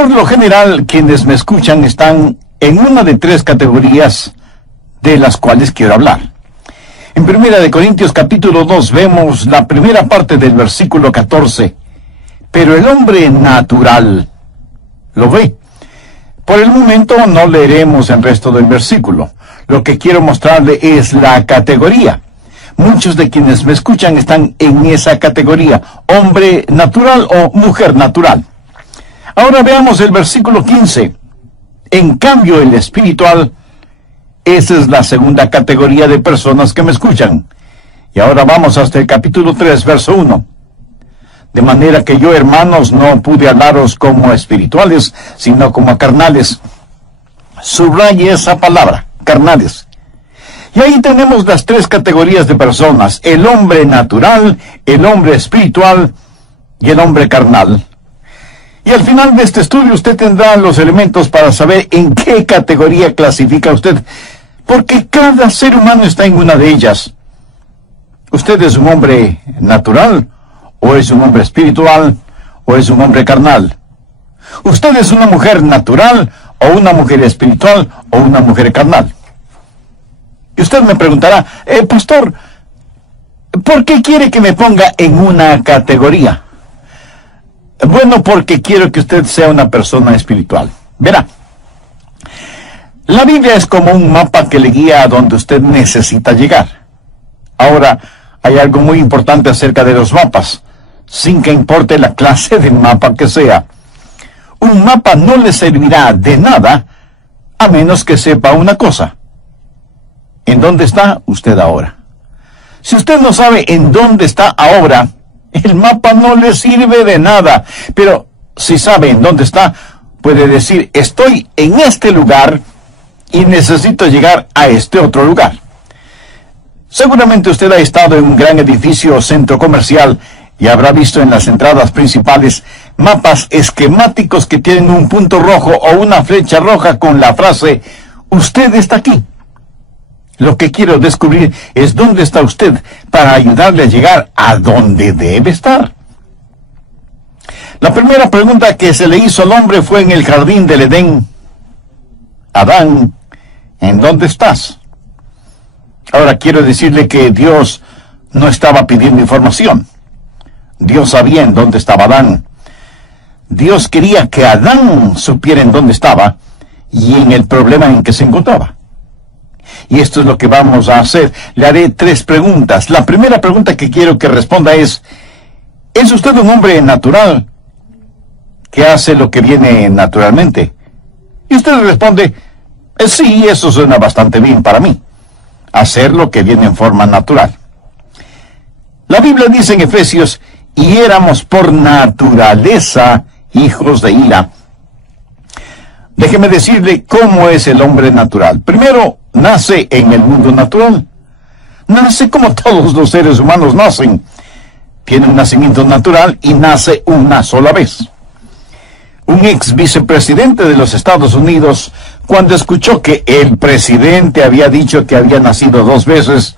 Por lo general, quienes me escuchan están en una de tres categorías de las cuales quiero hablar. En 1 Corintios capítulo 2 vemos la primera parte del versículo 14. Pero el hombre natural lo ve. Por el momento no leeremos el resto del versículo. Lo que quiero mostrarle es la categoría. Muchos de quienes me escuchan están en esa categoría, hombre natural o mujer natural. Ahora veamos el versículo 15. En cambio, el espiritual, esa es la segunda categoría de personas que me escuchan. Y ahora vamos hasta el capítulo 3, verso 1. De manera que yo, hermanos, no pude hablaros como espirituales, sino como carnales. Subraye esa palabra, carnales. Y ahí tenemos las tres categorías de personas: el hombre natural, el hombre espiritual y el hombre carnal. Y al final de este estudio usted tendrá los elementos para saber en qué categoría clasifica usted, porque cada ser humano está en una de ellas. ¿Usted es un hombre natural, o es un hombre espiritual, o es un hombre carnal? ¿Usted es una mujer natural, o una mujer espiritual, o una mujer carnal? Y usted me preguntará, pastor, ¿por qué quiere que me ponga en una categoría? Bueno, porque quiero que usted sea una persona espiritual. Verá, la Biblia es como un mapa que le guía a donde usted necesita llegar. Ahora, hay algo muy importante acerca de los mapas, sin que importe la clase de mapa que sea. Un mapa no le servirá de nada a menos que sepa una cosa. ¿En dónde está usted ahora? Si usted no sabe en dónde está ahora, el mapa no le sirve de nada. Pero si sabe en dónde está, puede decir, estoy en este lugar y necesito llegar a este otro lugar. Seguramente usted ha estado en un gran edificio o centro comercial y habrá visto en las entradas principales mapas esquemáticos que tienen un punto rojo o una flecha roja con la frase, usted está aquí. Lo que quiero descubrir es dónde está usted para ayudarle a llegar a donde debe estar. La primera pregunta que se le hizo al hombre fue en el jardín del Edén. Adán, ¿en dónde estás? Ahora quiero decirle que Dios no estaba pidiendo información. Dios sabía en dónde estaba Adán. Dios quería que Adán supiera en dónde estaba y en el problema en que se encontraba. Y esto es lo que vamos a hacer. Le haré tres preguntas. La primera pregunta que quiero que responda ¿es usted un hombre natural que hace lo que viene naturalmente? Y usted responde, sí, eso suena bastante bien para mí. Hacer lo que viene en forma natural. La Biblia dice en Efesios, y éramos por naturaleza hijos de ira. Déjeme decirle cómo es el hombre natural. Primero, nace en el mundo natural. Nace como todos los seres humanos nacen. Tiene un nacimiento natural y nace una sola vez. Un ex vicepresidente de los Estados Unidos, cuando escuchó que el presidente había dicho que había nacido 2 veces,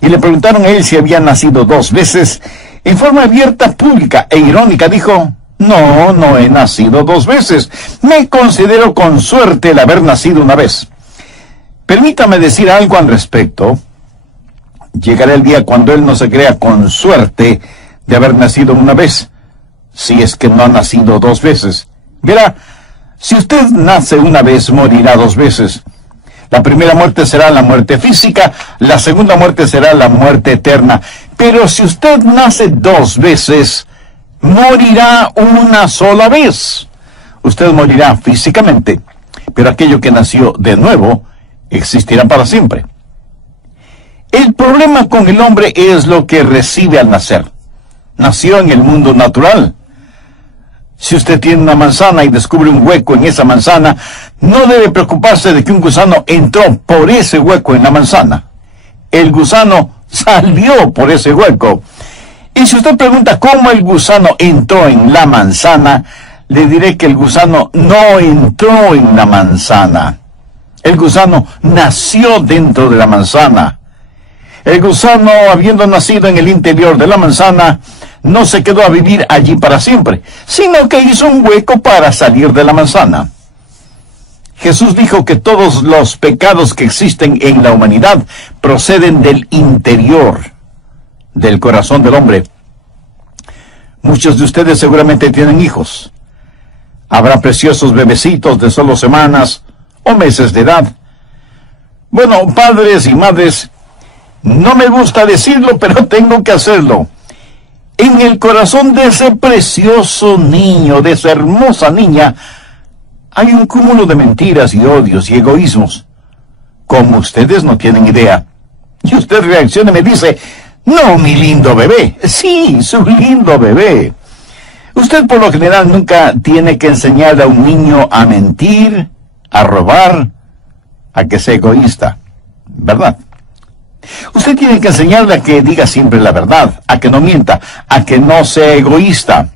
y le preguntaron a él si había nacido 2 veces, en forma abierta, pública e irónica dijo, no he nacido 2 veces. Me considero con suerte el haber nacido una vez. Permítame decir algo al respecto. Llegará el día cuando él no se crea con suerte de haber nacido una vez, si es que no ha nacido 2 veces. Verá, si usted nace una vez, morirá 2 veces. La primera muerte será la muerte física, la segunda muerte será la muerte eterna. Pero si usted nace 2 veces, morirá una sola vez. Usted morirá físicamente, pero aquello que nació de nuevo existirá para siempre. El problema con el hombre es lo que recibe al nacer. Nació en el mundo natural. Si usted tiene una manzana y descubre un hueco en esa manzana, no debe preocuparse de que un gusano entró por ese hueco en la manzana. El gusano salió por ese hueco. Y si usted pregunta cómo el gusano entró en la manzana, le diré que el gusano no entró en la manzana. El gusano nació dentro de la manzana. El gusano, habiendo nacido en el interior de la manzana, no se quedó a vivir allí para siempre, sino que hizo un hueco para salir de la manzana. Jesús dijo que todos los pecados que existen en la humanidad proceden del interior, del corazón del hombre. Muchos de ustedes seguramente tienen hijos. Habrá preciosos bebecitos de solo semanas o meses de edad. Bueno, padres y madres, no me gusta decirlo, pero tengo que hacerlo. En el corazón de ese precioso niño, de esa hermosa niña, hay un cúmulo de mentiras y odios y egoísmos, como ustedes no tienen idea. Y usted reacciona y me dice, no, mi lindo bebé. Sí, su lindo bebé. Usted por lo general nunca tiene que enseñarle a un niño a mentir, a robar, a que sea egoísta, ¿verdad? Usted tiene que enseñarle a que diga siempre la verdad, a que no mienta, a que no sea egoísta.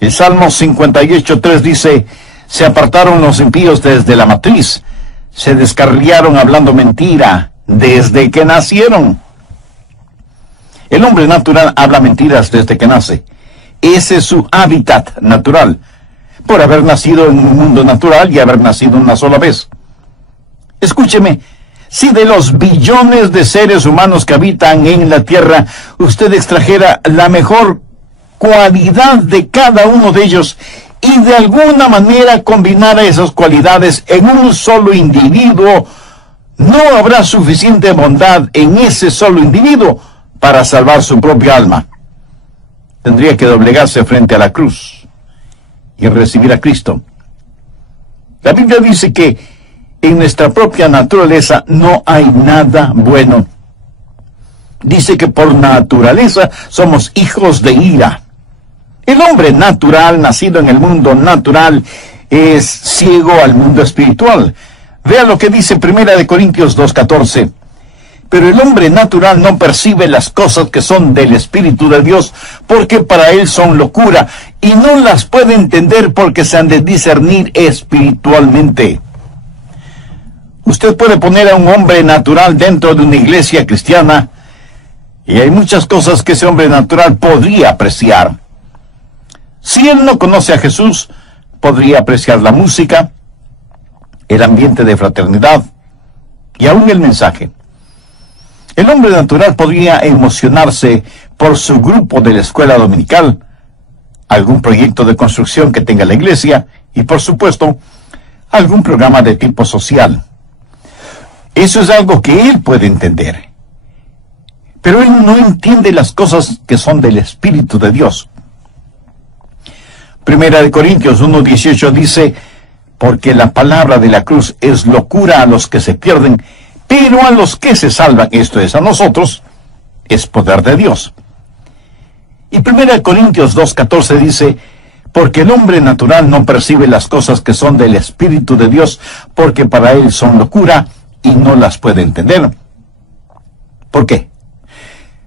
El Salmo 58:3 dice, se apartaron los impíos desde la matriz, se descarriaron hablando mentira desde que nacieron. El hombre natural habla mentiras desde que nace. Ese es su hábitat natural, por haber nacido en un mundo natural y haber nacido una sola vez. Escúcheme, si de los billones de seres humanos que habitan en la Tierra, usted extrajera la mejor cualidad de cada uno de ellos y de alguna manera combinara esas cualidades en un solo individuo, no habrá suficiente bondad en ese solo individuo para salvar su propia alma. Tendría que doblegarse frente a la cruz y recibir a Cristo. La Biblia dice que en nuestra propia naturaleza no hay nada bueno. Dice que por naturaleza somos hijos de ira. El hombre natural, nacido en el mundo natural, es ciego al mundo espiritual. Vea lo que dice 1 Corintios 2:14. Pero el hombre natural no percibe las cosas que son del Espíritu de Dios, porque para él son locura, y no las puede entender porque se han de discernir espiritualmente. Usted puede poner a un hombre natural dentro de una iglesia cristiana, y hay muchas cosas que ese hombre natural podría apreciar. Si él no conoce a Jesús, podría apreciar la música, el ambiente de fraternidad y aún el mensaje. El hombre natural podría emocionarse por su grupo de la escuela dominical, algún proyecto de construcción que tenga la iglesia y, por supuesto, algún programa de tipo social. Eso es algo que él puede entender. Pero él no entiende las cosas que son del Espíritu de Dios. 1 Corintios 1:18 dice, porque la palabra de la cruz es locura a los que se pierden, pero a los que se salvan, esto es, a nosotros, es poder de Dios. Y 1 Corintios 2:14 dice, porque el hombre natural no percibe las cosas que son del Espíritu de Dios, porque para él son locura y no las puede entender. ¿Por qué?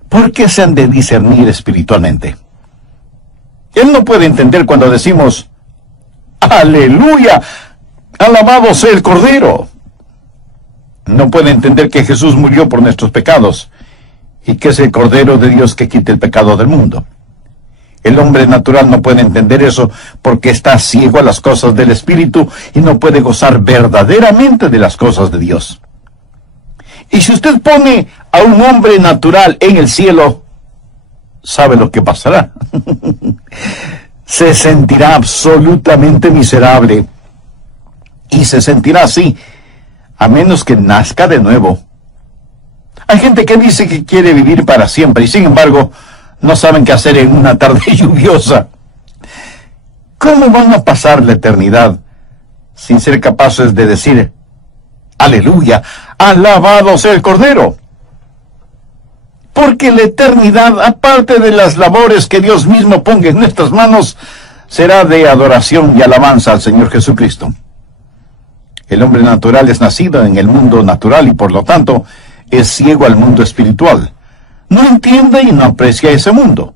Porque se han de discernir espiritualmente. Él no puede entender cuando decimos, ¡aleluya! ¡Alabado sea el Cordero! No puede entender que Jesús murió por nuestros pecados y que es el Cordero de Dios que quita el pecado del mundo. El hombre natural no puede entender eso porque está ciego a las cosas del Espíritu y no puede gozar verdaderamente de las cosas de Dios. Y si usted pone a un hombre natural en el cielo, ¿sabe lo que pasará? Se sentirá absolutamente miserable. Y se sentirá así, a menos que nazca de nuevo. Hay gente que dice que quiere vivir para siempre y sin embargo no saben qué hacer en una tarde lluviosa. ¿Cómo van a pasar la eternidad sin ser capaces de decir, aleluya, alabado sea el Cordero? Porque la eternidad, aparte de las labores que Dios mismo ponga en nuestras manos, será de adoración y alabanza al Señor Jesucristo. El hombre natural es nacido en el mundo natural y por lo tanto es ciego al mundo espiritual. No entiende y no aprecia ese mundo.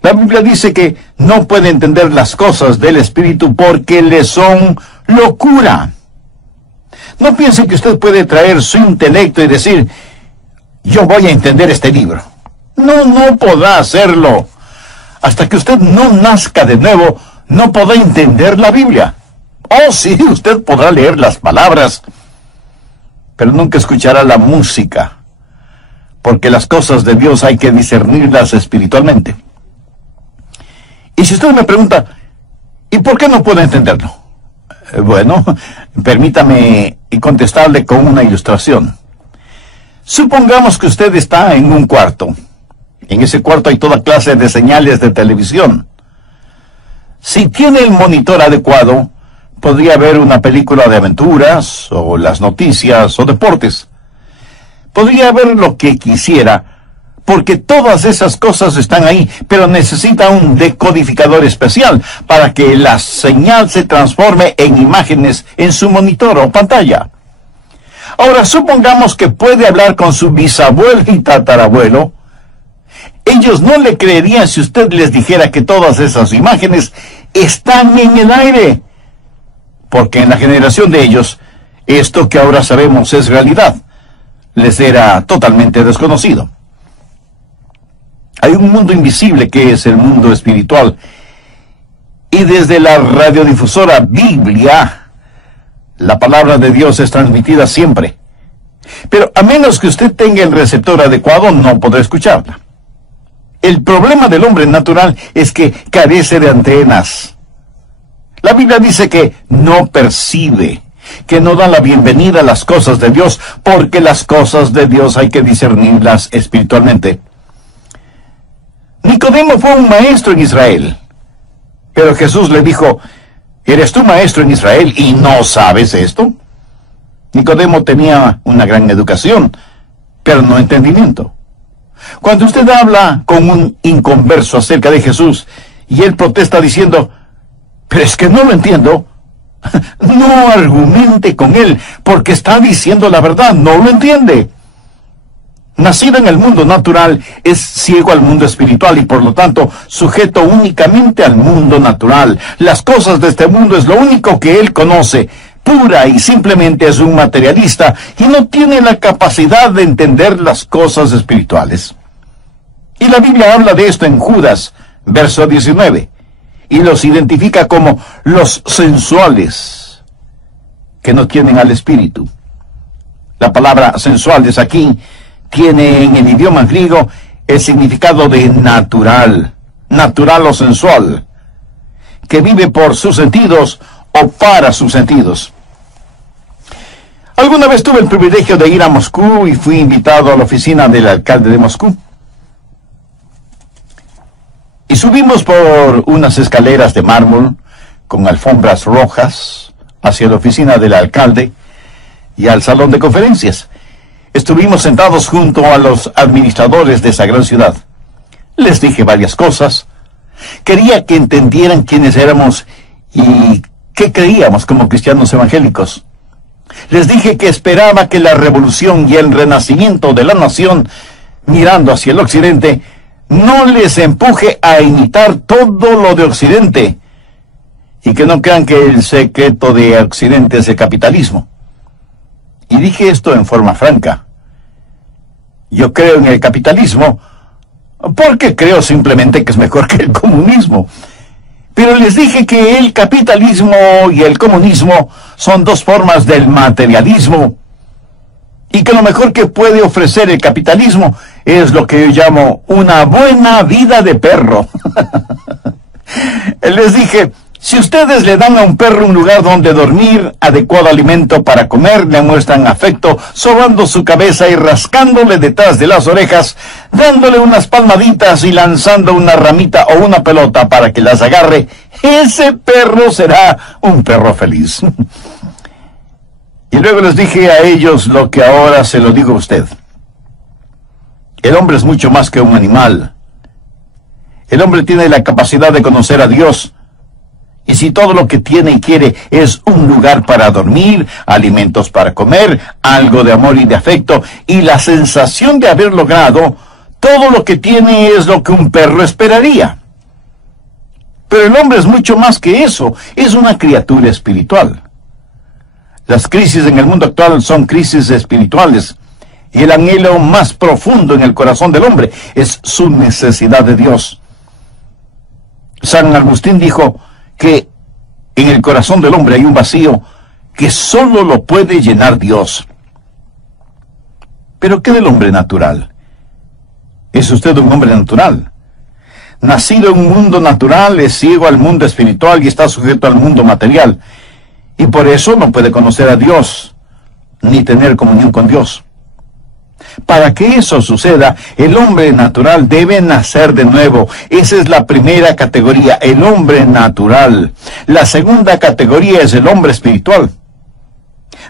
La Biblia dice que no puede entender las cosas del Espíritu porque le son locura. No piense que usted puede traer su intelecto y decir, yo voy a entender este libro. No podrá hacerlo. Hasta que usted no nazca de nuevo, no podrá entender la Biblia. Oh, sí, usted podrá leer las palabras, pero nunca escuchará la música, porque las cosas de Dios hay que discernirlas espiritualmente. Y si usted me pregunta, ¿y por qué no puedo entenderlo? Bueno, permítame contestarle con una ilustración. Supongamos que usted está en un cuarto. En ese cuarto hay toda clase de señales de televisión. Si tiene el monitor adecuado, podría ver una película de aventuras, o las noticias, o deportes. Podría ver lo que quisiera, porque todas esas cosas están ahí, pero necesita un decodificador especial para que la señal se transforme en imágenes en su monitor o pantalla. Ahora, supongamos que puede hablar con su bisabuelo y tatarabuelo. Ellos no le creerían si usted les dijera que todas esas imágenes están en el aire, porque en la generación de ellos, esto que ahora sabemos es realidad. Les era totalmente desconocido. Hay un mundo invisible que es el mundo espiritual, y desde la radiodifusora Biblia, la palabra de Dios es transmitida siempre. Pero a menos que usted tenga el receptor adecuado, no podrá escucharla. El problema del hombre natural es que carece de antenas. La Biblia dice que no percibe, que no da la bienvenida a las cosas de Dios, porque las cosas de Dios hay que discernirlas espiritualmente. Nicodemo fue un maestro en Israel, pero Jesús le dijo, ¿eres tú maestro en Israel y no sabes esto? Nicodemo tenía una gran educación, pero no entendimiento. Cuando usted habla con un inconverso acerca de Jesús, y él protesta diciendo, pero es que no lo entiendo, no argumente con él, porque está diciendo la verdad, no lo entiende. Nacido en el mundo natural, es ciego al mundo espiritual y por lo tanto sujeto únicamente al mundo natural. Las cosas de este mundo es lo único que él conoce. Pura y simplemente es un materialista y no tiene la capacidad de entender las cosas espirituales. Y la Biblia habla de esto en Judas, verso 19, y los identifica como los sensuales, que no tienen al espíritu. La palabra sensuales aquí tiene en el idioma griego el significado de natural, natural o sensual, que vive por sus sentidos o para sus sentidos. Alguna vez tuve el privilegio de ir a Moscú y fui invitado a la oficina del alcalde de Moscú. Y subimos por unas escaleras de mármol con alfombras rojas hacia la oficina del alcalde y al salón de conferencias. Estuvimos sentados junto a los administradores de esa gran ciudad. Les dije varias cosas. Quería que entendieran quiénes éramos y qué creíamos como cristianos evangélicos. Les dije que esperaba que la revolución y el renacimiento de la nación, mirando hacia el occidente, no les empuje a imitar todo lo de occidente, y que no crean que el secreto de occidente es el capitalismo. Y dije esto en forma franca. Yo creo en el capitalismo porque creo simplemente que es mejor que el comunismo. Pero les dije que el capitalismo y el comunismo son dos formas del materialismo, y que lo mejor que puede ofrecer el capitalismo es lo que yo llamo una buena vida de perro. Les dije, si ustedes le dan a un perro un lugar donde dormir, adecuado alimento para comer, le muestran afecto, sobando su cabeza y rascándole detrás de las orejas, dándole unas palmaditas y lanzando una ramita o una pelota para que las agarre, ese perro será un perro feliz. Y luego les dije a ellos lo que ahora se lo digo a usted. El hombre es mucho más que un animal. El hombre tiene la capacidad de conocer a Dios. Y si todo lo que tiene y quiere es un lugar para dormir, alimentos para comer, algo de amor y de afecto, y la sensación de haber logrado, todo lo que tiene es lo que un perro esperaría. Pero el hombre es mucho más que eso, es una criatura espiritual. Las crisis en el mundo actual son crisis espirituales, y el anhelo más profundo en el corazón del hombre es su necesidad de Dios. San Agustín dijo que en el corazón del hombre hay un vacío que solo lo puede llenar Dios. ¿Pero qué del hombre natural? ¿Es usted un hombre natural? Nacido en un mundo natural, es ciego al mundo espiritual y está sujeto al mundo material. Y por eso no puede conocer a Dios, ni tener comunión con Dios. Para que eso suceda, el hombre natural debe nacer de nuevo. Esa es la primera categoría, el hombre natural. La segunda categoría es el hombre espiritual.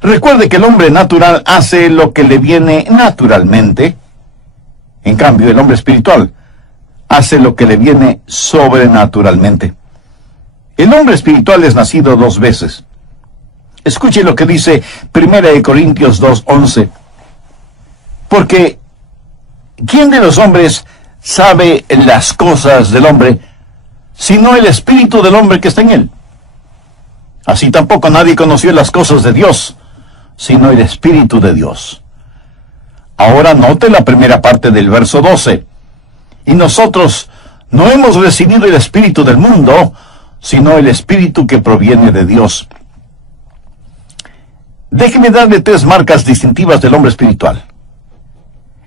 Recuerde que el hombre natural hace lo que le viene naturalmente. En cambio, el hombre espiritual hace lo que le viene sobrenaturalmente. El hombre espiritual es nacido 2 veces. Escuche lo que dice 1 Corintios 2:11. Porque, ¿quién de los hombres sabe las cosas del hombre, sino el espíritu del hombre que está en él? Así tampoco nadie conoció las cosas de Dios, sino el espíritu de Dios. Ahora note la primera parte del verso 12. Y nosotros no hemos recibido el espíritu del mundo, sino el espíritu que proviene de Dios. Déjeme darle 3 marcas distintivas del hombre espiritual.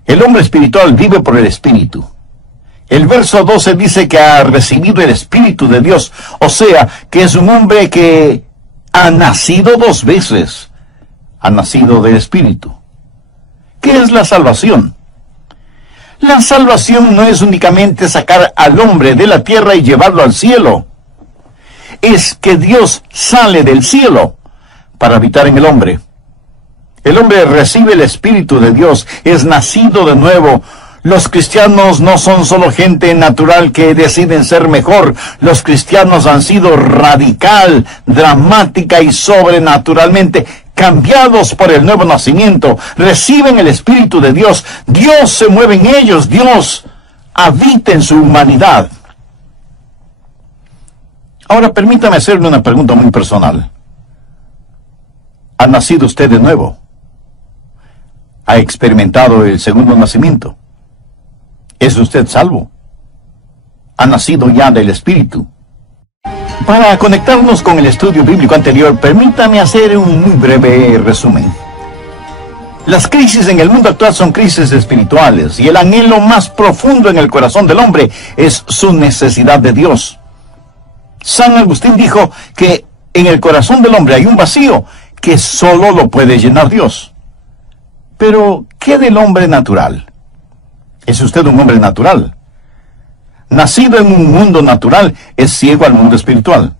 El hombre espiritual vive por el Espíritu. El verso 12 dice que ha recibido el Espíritu de Dios, o sea, que es un hombre que ha nacido 2 veces. Ha nacido del Espíritu. ¿Qué es la salvación? La salvación no es únicamente sacar al hombre de la tierra y llevarlo al cielo. Es que Dios sale del cielo para habitar en el hombre. El hombre recibe el Espíritu de Dios, es nacido de nuevo. Los cristianos no son solo gente natural que deciden ser mejor. Los cristianos han sido radical, dramática y sobrenaturalmente cambiados por el nuevo nacimiento. Reciben el Espíritu de Dios. Dios se mueve en ellos. Dios habita en su humanidad. Ahora permítame hacerle una pregunta muy personal. ¿Ha nacido usted de nuevo? ¿Ha experimentado el segundo nacimiento? ¿Es usted salvo? ¿Ha nacido ya del Espíritu? Para conectarnos con el estudio bíblico anterior, permítame hacer un muy breve resumen. Las crisis en el mundo actual son crisis espirituales, y el anhelo más profundo en el corazón del hombre es su necesidad de Dios. San Agustín dijo que en el corazón del hombre hay un vacío que solo lo puede llenar Dios. Pero, ¿qué del hombre natural? ¿Es usted un hombre natural? Nacido en un mundo natural, es ciego al mundo espiritual.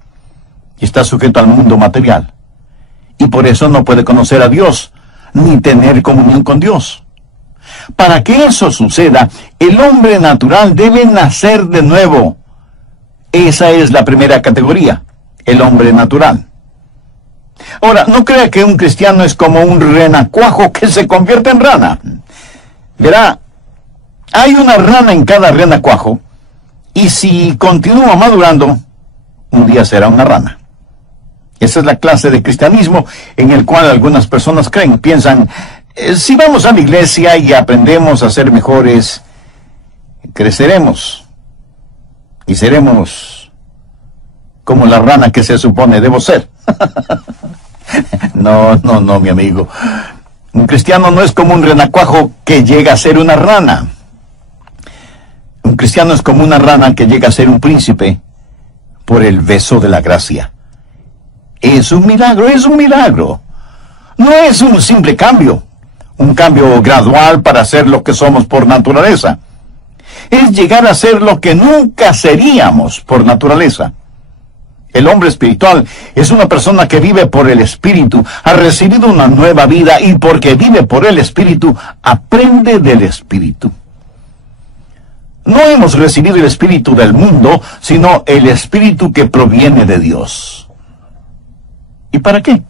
Y está sujeto al mundo material. Y por eso no puede conocer a Dios, ni tener comunión con Dios. Para que eso suceda, el hombre natural debe nacer de nuevo. Esa es la primera categoría, el hombre natural. Ahora, no crea que un cristiano es como un renacuajo que se convierte en rana. Verá, hay una rana en cada renacuajo, y si continúa madurando, un día será una rana. Esa es la clase de cristianismo en el cual algunas personas creen, piensan, si vamos a la iglesia y aprendemos a ser mejores, creceremos y seremos como la rana que se supone debo ser. No, mi amigo. Un cristiano no es como un renacuajo que llega a ser una rana. Un cristiano es como una rana que llega a ser un príncipe por el beso de la gracia. Es un milagro, es un milagro. No es un simple cambio, un cambio gradual para ser lo que somos por naturaleza. Es llegar a ser lo que nunca seríamos por naturaleza. El hombre espiritual es una persona que vive por el Espíritu, ha recibido una nueva vida y porque vive por el Espíritu, aprende del Espíritu. No hemos recibido el Espíritu del mundo, sino el Espíritu que proviene de Dios. ¿Y para qué?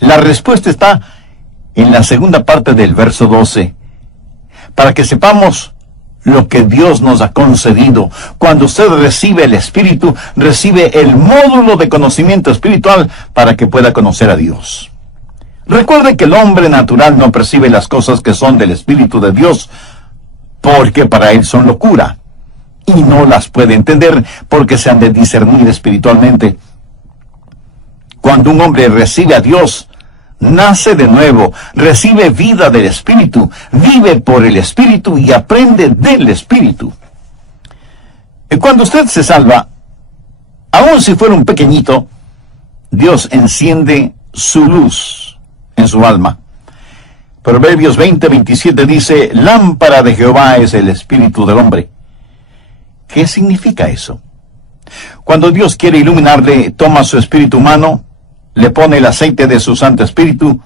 La respuesta está en la segunda parte del verso 12. Para que sepamos lo que Dios nos ha concedido. Cuando usted recibe el Espíritu, recibe el módulo de conocimiento espiritual para que pueda conocer a Dios. Recuerde que el hombre natural no percibe las cosas que son del Espíritu de Dios, porque para él son locura, y no las puede entender porque se han de discernir espiritualmente. Cuando un hombre recibe a Dios, nace de nuevo, recibe vida del Espíritu, vive por el Espíritu y aprende del Espíritu. Cuando usted se salva, aun si fuera un pequeñito, Dios enciende su luz en su alma. Proverbios 20:27 dice, lámpara de Jehová es el espíritu del hombre. ¿Qué significa eso? Cuando Dios quiere iluminarle, toma su espíritu humano, le pone el aceite de su Santo Espíritu,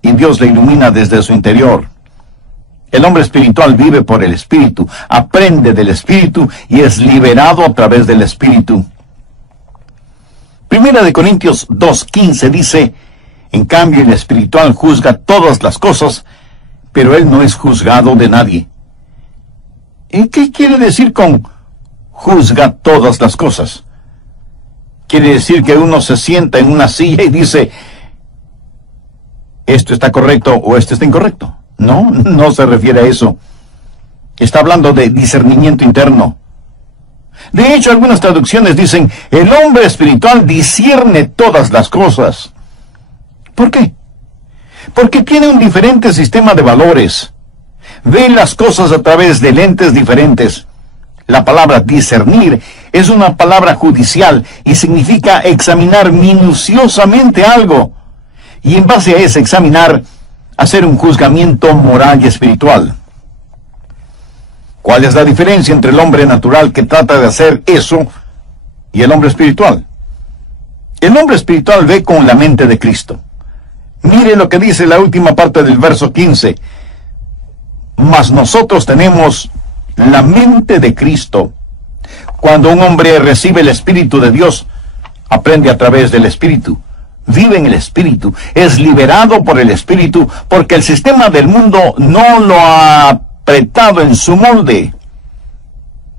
y Dios le ilumina desde su interior. El hombre espiritual vive por el Espíritu, aprende del Espíritu y es liberado a través del Espíritu. Primera de Corintios 2:15 dice, en cambio el espiritual juzga todas las cosas, pero él no es juzgado de nadie. ¿Y qué quiere decir con juzga todas las cosas? Quiere decir que uno se sienta en una silla y dice, esto está correcto o esto está incorrecto. No, no se refiere a eso. Está hablando de discernimiento interno. De hecho, algunas traducciones dicen, el hombre espiritual discierne todas las cosas. ¿Por qué? Porque tiene un diferente sistema de valores. Ve las cosas a través de lentes diferentes. La palabra discernir es una palabra judicial y significa examinar minuciosamente algo. Y en base a ese examinar, hacer un juzgamiento moral y espiritual. ¿Cuál es la diferencia entre el hombre natural que trata de hacer eso y el hombre espiritual? El hombre espiritual ve con la mente de Cristo. Mire lo que dice la última parte del verso 15. Mas nosotros tenemos la mente de Cristo. Cuando un hombre recibe el Espíritu de Dios, aprende a través del Espíritu. Vive en el Espíritu, es liberado por el Espíritu, porque el sistema del mundo no lo ha apretado en su molde.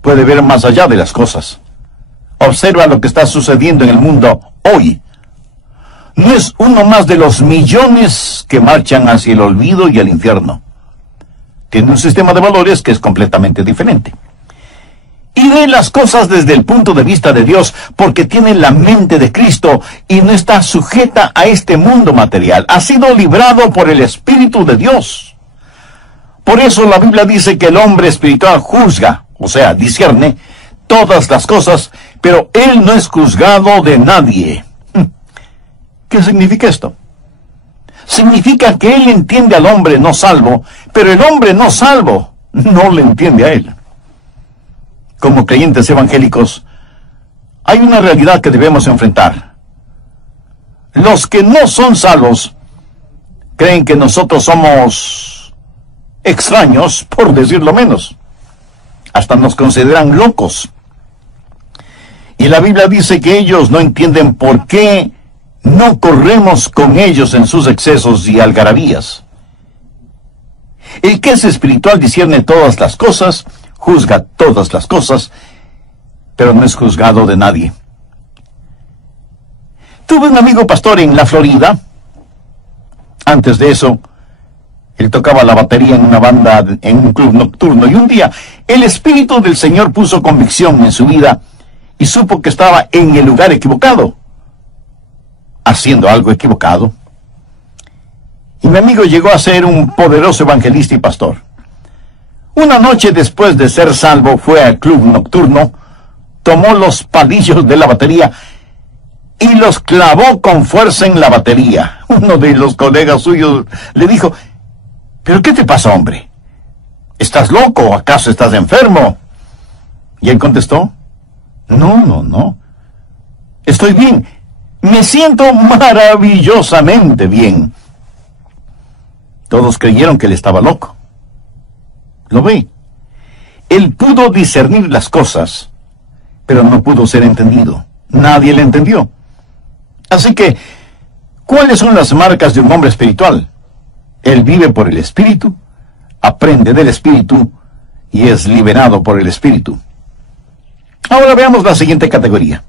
Puede ver más allá de las cosas. Observa lo que está sucediendo en el mundo hoy. No es uno más de los millones que marchan hacia el olvido y el infierno. Tiene un sistema de valores que es completamente diferente. Y ve las cosas desde el punto de vista de Dios, porque tiene la mente de Cristo y no está sujeta a este mundo material. Ha sido librado por el Espíritu de Dios. Por eso la Biblia dice que el hombre espiritual juzga, o sea, discierne todas las cosas, pero él no es juzgado de nadie. ¿Qué significa esto? Significa que él entiende al hombre no salvo, pero el hombre no salvo no le entiende a él. Como creyentes evangélicos, hay una realidad que debemos enfrentar. Los que no son salvos creen que nosotros somos extraños, por decirlo menos. Hasta nos consideran locos. Y la Biblia dice que ellos no entienden por qué no corremos con ellos en sus excesos y algarabías. El que es espiritual discierne todas las cosas, juzga todas las cosas, pero no es juzgado de nadie. Tuve un amigo pastor en la Florida. Antes de eso, él tocaba la batería en una banda, en un club nocturno, y un día el Espíritu del Señor puso convicción en su vida y supo que estaba en el lugar equivocado, haciendo algo equivocado. Y mi amigo llegó a ser un poderoso evangelista y pastor. Una noche después de ser salvo, fue al club nocturno, tomó los palillos de la batería y los clavó con fuerza en la batería. Uno de los colegas suyos le dijo, ¿pero qué te pasa, hombre? ¿Estás loco o acaso estás enfermo? Y él contestó, no. Estoy bien. Me siento maravillosamente bien. Todos creyeron que él estaba loco. ¿Lo ve? Él pudo discernir las cosas, pero no pudo ser entendido. Nadie le entendió. Así que, ¿cuáles son las marcas de un hombre espiritual? Él vive por el Espíritu, aprende del Espíritu y es liberado por el Espíritu. Ahora veamos la siguiente categoría.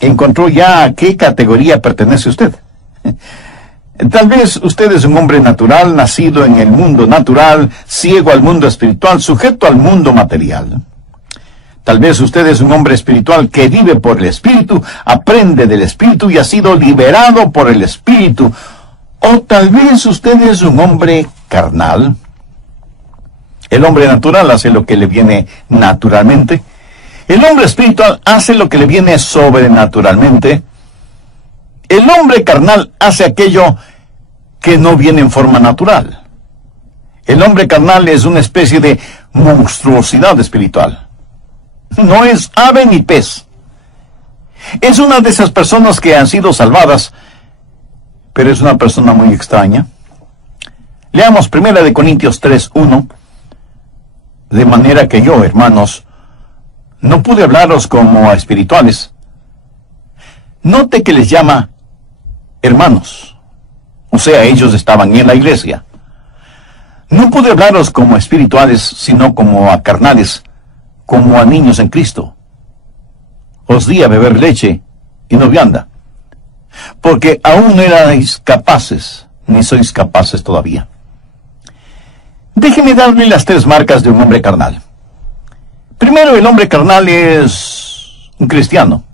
¿Encontró ya a qué categoría pertenece usted? Tal vez usted es un hombre natural, nacido en el mundo natural, ciego al mundo espiritual, sujeto al mundo material. Tal vez usted es un hombre espiritual que vive por el Espíritu, aprende del Espíritu y ha sido liberado por el Espíritu. O tal vez usted es un hombre carnal. El hombre natural hace lo que le viene naturalmente. El hombre espiritual hace lo que le viene sobrenaturalmente. El hombre carnal hace aquello que no viene en forma natural. El hombre carnal es una especie de monstruosidad espiritual. No es ave ni pez. Es una de esas personas que han sido salvadas, pero es una persona muy extraña. Leamos 1 Corintios 3:1. De manera que yo, hermanos, no pude hablaros como a espirituales. Note que les llama hermanos. O sea, ellos estaban en la iglesia. No pude hablaros como a espirituales, sino como a carnales, como a niños en Cristo. Os di a beber leche y no vianda, porque aún no erais capaces, ni sois capaces todavía. Déjeme darle las 3 marcas de un hombre carnal. Primero, el hombre carnal es un cristiano,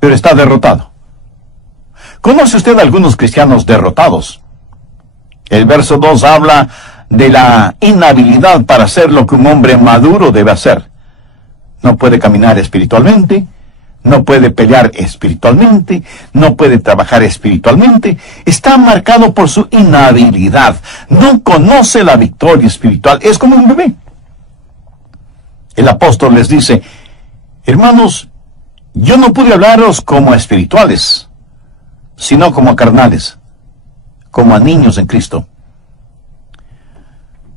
pero está derrotado. ¿Conoce usted a algunos cristianos derrotados? El verso 2 habla de la inhabilidad para hacer lo que un hombre maduro debe hacer. No puede caminar espiritualmente, no puede pelear espiritualmente, no puede trabajar espiritualmente. Está marcado por su inhabilidad. No conoce la victoria espiritual. Es como un bebé. El apóstol les dice, hermanos, yo no pude hablaros como a espirituales, sino como a carnales, como a niños en Cristo.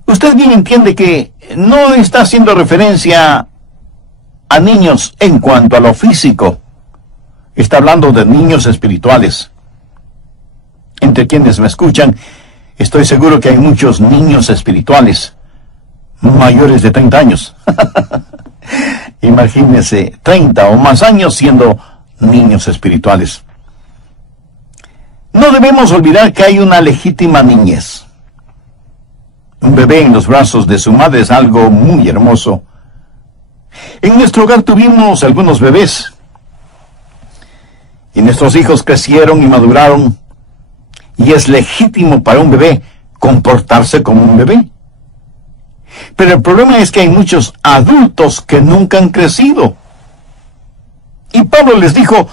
Usted bien entiende que no está haciendo referencia a niños en cuanto a lo físico. Está hablando de niños espirituales. Entre quienes me escuchan, estoy seguro que hay muchos niños espirituales mayores de 30 años. Imagínense, 30 o más años siendo niños espirituales. No debemos olvidar que hay una legítima niñez. Un bebé en los brazos de su madre es algo muy hermoso. En nuestro hogar tuvimos algunos bebés. Y nuestros hijos crecieron y maduraron. Y es legítimo para un bebé comportarse como un bebé. Pero el problema es que hay muchos adultos que nunca han crecido. Y Pablo les dijo,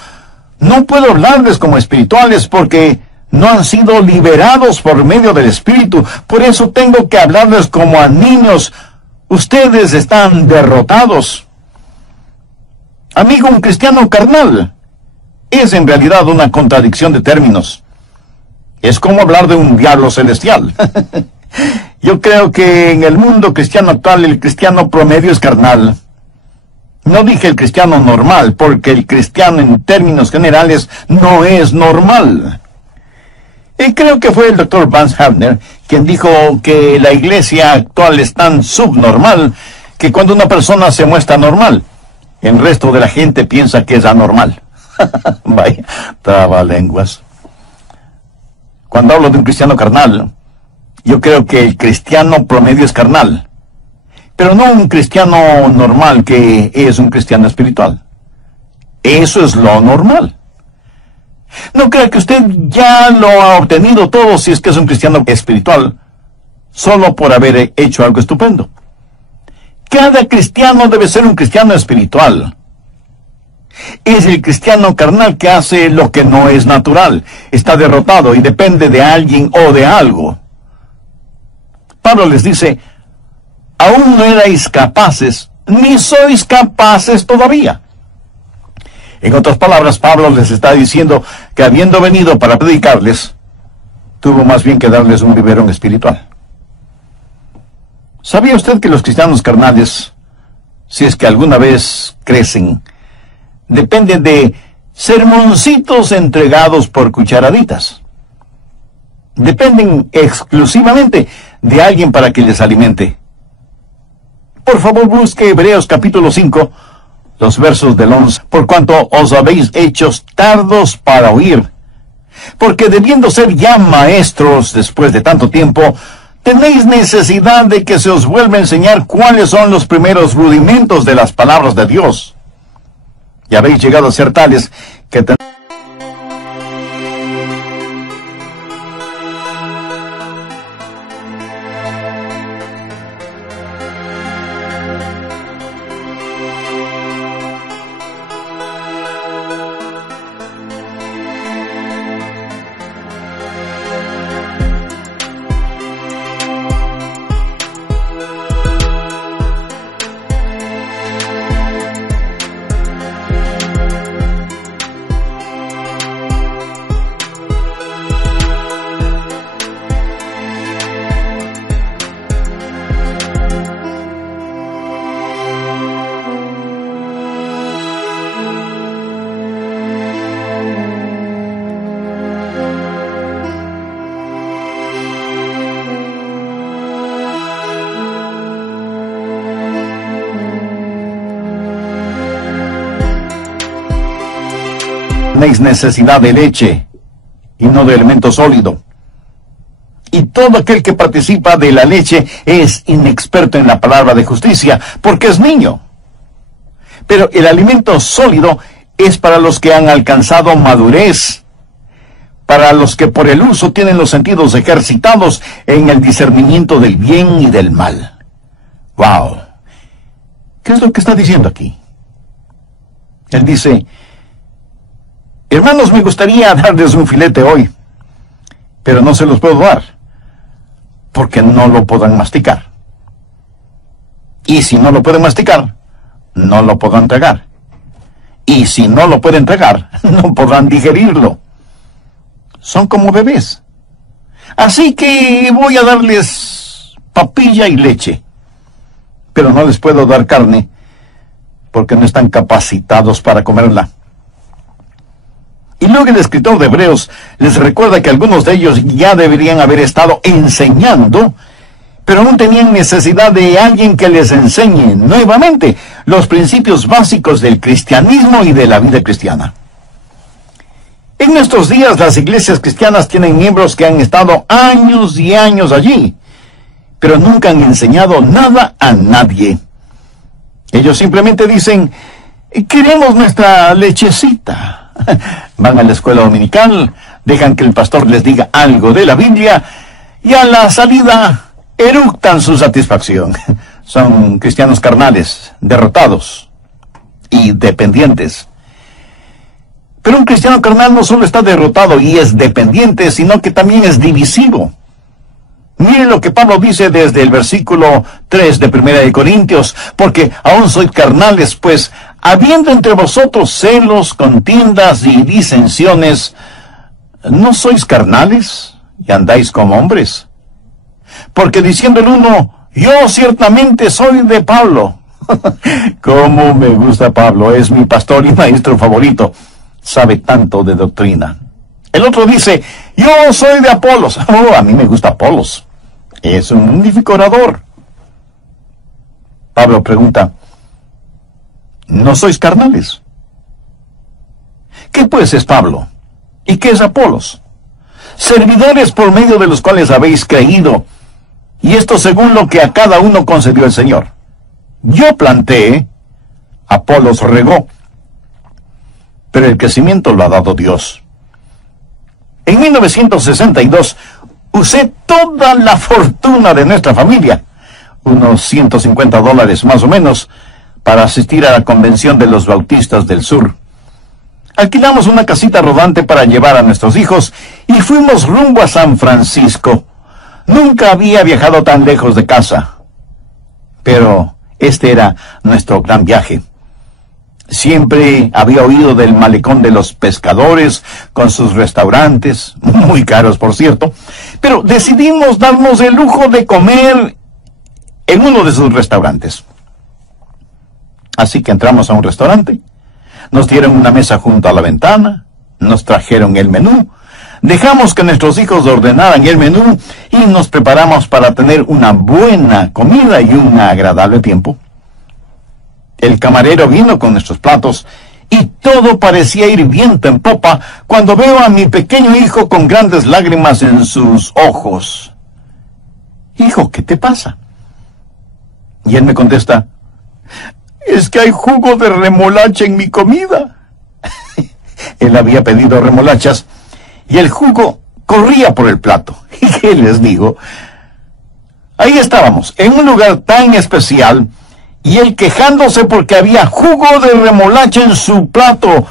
no puedo hablarles como espirituales porque no han sido liberados por medio del Espíritu. Por eso tengo que hablarles como a niños. Ustedes están derrotados. Amigo, un cristiano carnal es en realidad una contradicción de términos. Es como hablar de un diablo celestial. Yo creo que en el mundo cristiano actual el cristiano promedio es carnal. No dije el cristiano normal, porque el cristiano en términos generales no es normal. Y creo que fue el Dr. Vance Havner quien dijo que la iglesia actual es tan subnormal que cuando una persona se muestra normal, el resto de la gente piensa que es anormal. Vaya, trabalenguas. Cuando hablo de un cristiano carnal, yo creo que el cristiano promedio es carnal, pero no un cristiano normal que es un cristiano espiritual. Eso es lo normal. No crea que usted ya lo ha obtenido todo si es que es un cristiano espiritual, solo por haber hecho algo estupendo. Cada cristiano debe ser un cristiano espiritual. Es el cristiano carnal que hace lo que no es natural, está derrotado y depende de alguien o de algo. Pablo les dice, aún no erais capaces, ni sois capaces todavía. En otras palabras, Pablo les está diciendo que habiendo venido para predicarles, tuvo más bien que darles un biberón espiritual. ¿Sabía usted que los cristianos carnales, si es que alguna vez crecen, dependen de sermoncitos entregados por cucharaditas? Dependen exclusivamente de alguien para que les alimente. Por favor, busque Hebreos capítulo 5, los versos del 11. Por cuanto os habéis hecho tardos para oír, porque debiendo ser ya maestros después de tanto tiempo, Tenéis necesidad de que se os vuelva a enseñar cuáles son los primeros rudimentos de las palabras de Dios. Y habéis llegado a ser tales que tenéis necesidad de leche y no de alimento sólido. Y todo aquel que participa de la leche es inexperto en la palabra de justicia, porque es niño. Pero el alimento sólido es para los que han alcanzado madurez, para los que por el uso tienen los sentidos ejercitados en el discernimiento del bien y del mal. ¡Wow! ¿Qué es lo que está diciendo aquí? Él dice: hermanos, me gustaría darles un filete hoy, pero no se los puedo dar, porque no lo podrán masticar. Y si no lo pueden masticar, no lo podrán tragar. Y si no lo pueden tragar, no podrán digerirlo. Son como bebés. Así que voy a darles papilla y leche, pero no les puedo dar carne, porque no están capacitados para comerla. Y luego el escritor de Hebreos les recuerda que algunos de ellos ya deberían haber estado enseñando, pero aún tenían necesidad de alguien que les enseñe nuevamente los principios básicos del cristianismo y de la vida cristiana. En nuestros días las iglesias cristianas tienen miembros que han estado años y años allí, pero nunca han enseñado nada a nadie. Ellos simplemente dicen: queremos nuestra lechecita. Van a la escuela dominical, dejan que el pastor les diga algo de la Biblia, y a la salida eructan su satisfacción. Son cristianos carnales, derrotados y dependientes. Pero un cristiano carnal no solo está derrotado y es dependiente, sino que también es divisivo. Miren lo que Pablo dice desde el versículo 3 de 1 de Corintios: porque aún sois carnales, pues, habiendo entre vosotros celos, contiendas y disensiones, ¿no sois carnales y andáis como hombres? Porque diciendo el uno: yo ciertamente soy de Pablo. Cómo me gusta Pablo, es mi pastor y maestro favorito, sabe tanto de doctrina. El otro dice: yo soy de Apolos. Oh, a mí me gusta Apolos, es un magnífico orador. Pablo pregunta: ¿no sois carnales? ¿Qué pues es Pablo? ¿Y qué es Apolos? Servidores por medio de los cuales habéis creído, y esto según lo que a cada uno concedió el Señor. Yo planté, Apolos regó, pero el crecimiento lo ha dado Dios. En 1962 usé toda la fortuna de nuestra familia, unos $150 más o menos, para asistir a la convención de los bautistas del sur. Alquilamos una casita rodante para llevar a nuestros hijos y fuimos rumbo a San Francisco. Nunca había viajado tan lejos de casa, pero este era nuestro gran viaje. Siempre había oído del malecón de los pescadores, con sus restaurantes, muy caros por cierto, pero decidimos darnos el lujo de comer en uno de sus restaurantes. Así que entramos a un restaurante, nos dieron una mesa junto a la ventana, nos trajeron el menú, dejamos que nuestros hijos ordenaran el menú y nos preparamos para tener una buena comida y un agradable tiempo. El camarero vino con nuestros platos y todo parecía ir viento en popa cuando veo a mi pequeño hijo con grandes lágrimas en sus ojos. hijo, ¿qué te pasa? Y él me contesta, es que hay jugo de remolacha en mi comida. Él había pedido remolachas y el jugo corría por el plato. ¿Y qué les digo? Ahí estábamos, en un lugar tan especial, y él quejándose porque había jugo de remolacha en su plato.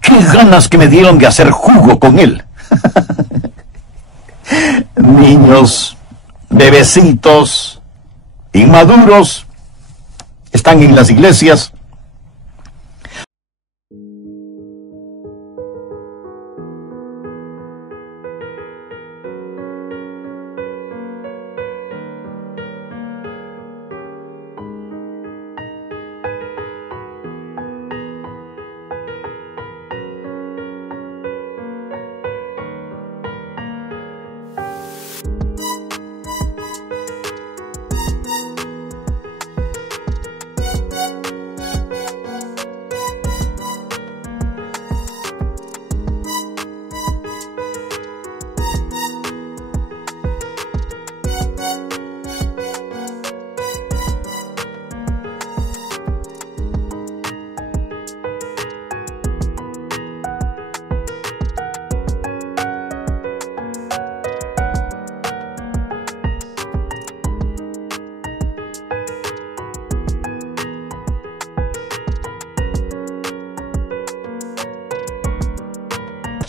¡Qué ganas que me dieron de hacer jugo con él! Niños, bebecitos, inmaduros, están en las iglesias.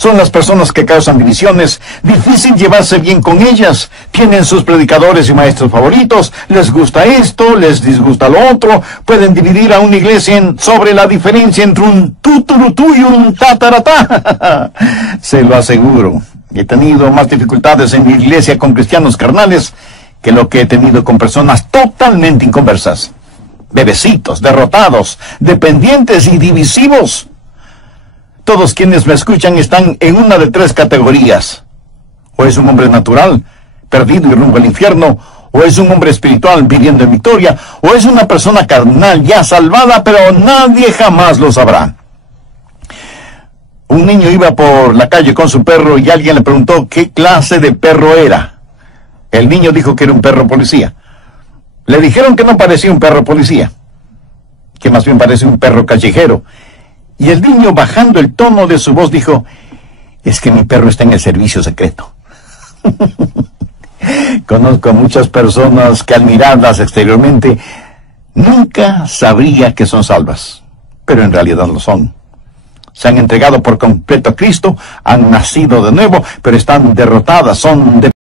Son las personas que causan divisiones, difícil llevarse bien con ellas, tienen sus predicadores y maestros favoritos, les gusta esto, les disgusta lo otro, pueden dividir a una iglesia sobre la diferencia entre un tuturutú y un tataratá. Se lo aseguro, he tenido más dificultades en mi iglesia con cristianos carnales que lo que he tenido con personas totalmente inconversas, bebecitos, derrotados, dependientes y divisivos. Todos quienes me escuchan están en una de tres categorías. O es un hombre natural, perdido y rumbo al infierno, o es un hombre espiritual viviendo en victoria, o es una persona carnal ya salvada, pero nadie jamás lo sabrá. Un niño iba por la calle con su perro y alguien le preguntó qué clase de perro era. El niño dijo que era un perro policía. Le dijeron que no parecía un perro policía, que más bien parece un perro callejero. Y el niño, bajando el tono de su voz, dijo, es que mi perro está en el servicio secreto. Conozco a muchas personas que al mirarlas exteriormente, nunca sabría que son salvas, pero en realidad lo son. Se han entregado por completo a Cristo, han nacido de nuevo, pero están derrotadas, son